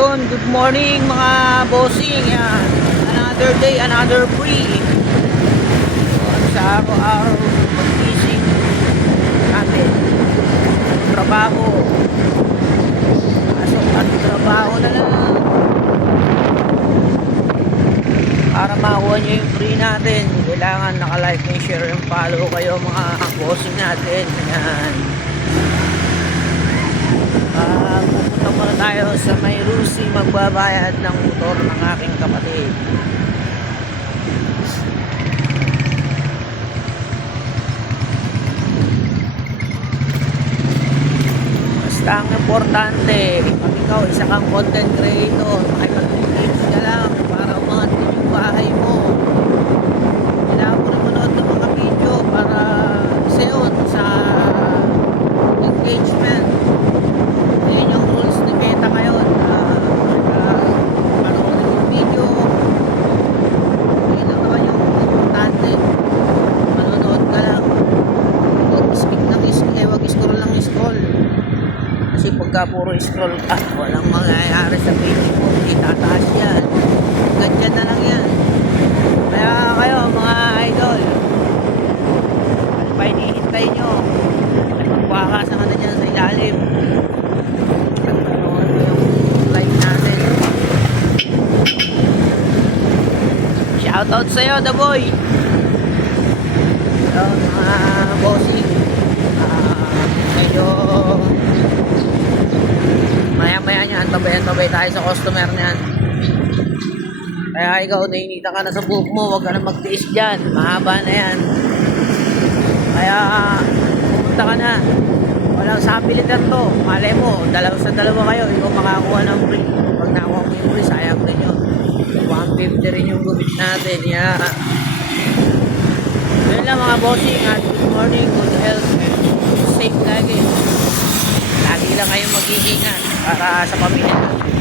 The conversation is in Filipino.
Yun, good morning mga bossing. Yan. Another day, another free. Yun, sa araw-araw mag-gising natin. Trabaho. Pasok at trabaho na lang. Para makuha nyo yung free natin, kailangan naka-like and share and follow kayo mga bossing natin. Yan. Pupunta muna tayo sa May Rusi, magbabayad ng motor ng aking kapatid. Basta ang importante, pag ikaw isa kang content creator, makipag-engage ka lang para umangat din yung bahay mo. Kailangan mo na manood ng mga video para isa yun sa engagement. Yan yung rules ni Meta ngayon. Panoorin yung video. Yun lang naman yung importante. Manonood ka lang. Huwag skip ng skip. Huwag scroll lang scroll. Kasi pagka puro scroll ka, walang mangyayari sa video mo. Hindi tataas yan. Ganyan na lang yan. Kaya kayo mga idol, ano pa hinihintay nyo? Magwakasa ka na dyan sa ilalim. Shoutout sa'yo, The Boy. Hello, mga bossing. Medyo maya-maya nyan, tabay tayo sa customer nyan. Kaya ikaw, nainita ka na sa buhok mo, huwag ka na magtiis dyan. Mahaba na yan. Kaya, pumunta ka na. Walang sabilitan to. Malay mo, dalawa kayo, ikaw makakuha ng free. Pag nakuha mo yung free, sayang din yun. 150 rin yung gumit natin. Yeah. Yun lang mga bossing. At good morning, good health, safe lagi. Lagi lang kayong mag-iingat para sa pamilya natin.